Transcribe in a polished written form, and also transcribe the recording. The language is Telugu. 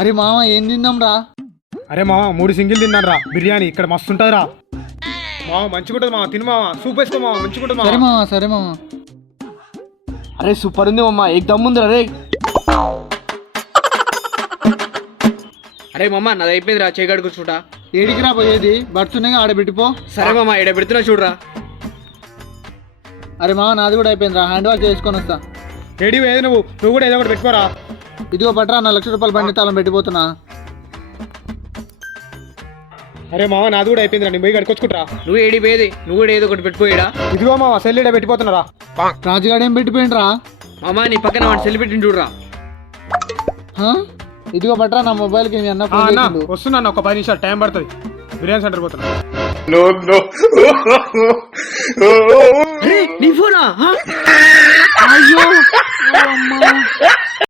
అరే మామ ఏం తిందాం రా? అరే మామ 3 సింగిల్ తిన్నాను రా బిర్యానీ ఇక్కడ మస్తు ఉంటుంది రా మామ మంచిగా ఉంటుంది మామ తిను మామ సూప్ వేసుకో మామ మంచిగా ఉంటుంది సరే మామ సరే మామ. అరే సూపర్ ఉంది మామ ఏక్ దమ్ ఉంది రే. అరే మామ నాది అయిపోయింది రా చేయగాడు కూర్చుంటా. ఏడికి రా పోయేది? బట్సునే ఆడ పెట్టిపో. సరే మామ ఈడ పెడుతున్నా చూడరా. అరే మామ నాది కూడా అయిపోయింది రా, హ్యాండ్ వాష్ చేసుకొని వస్తా. ఏడి ఏది నువ్వు కూడా ఏదో ఒకటి పెట్టుకోరా. ఇదిగో పట్రా, నా ₹1,00,000 బండి తాళం పెట్టిపోతున్నా. అరే మామ నాది కూడా అయిపోయింది రా, నేను పోయి కడుకొచ్చుకుంటారా. నువ్వు ఏడి పోయేది, నువ్వు కూడా ఏదో ఒకటి పెట్టుకోయడా. ఇదిగో మామ సెల్ ఇడ పెట్టిపోతున్నారా. రాజుగాడు ఏం పెట్టిపోయిండ్రా? మామ నీ పక్కన వాడు సెల్ పెట్టిండు చూడరా. ఇదిగో పట్రా, నా మొబైల్కి మీ అన్న ఫోన్ అన్న చేసిండు. వస్తున్నా ఒక 10 నిమిషాలు టైం పడుతుంది. బిర్యానీ సెంటర్ పోతున్నా. నీ ఫోనా? అయ్యో ఓ అమ్మా.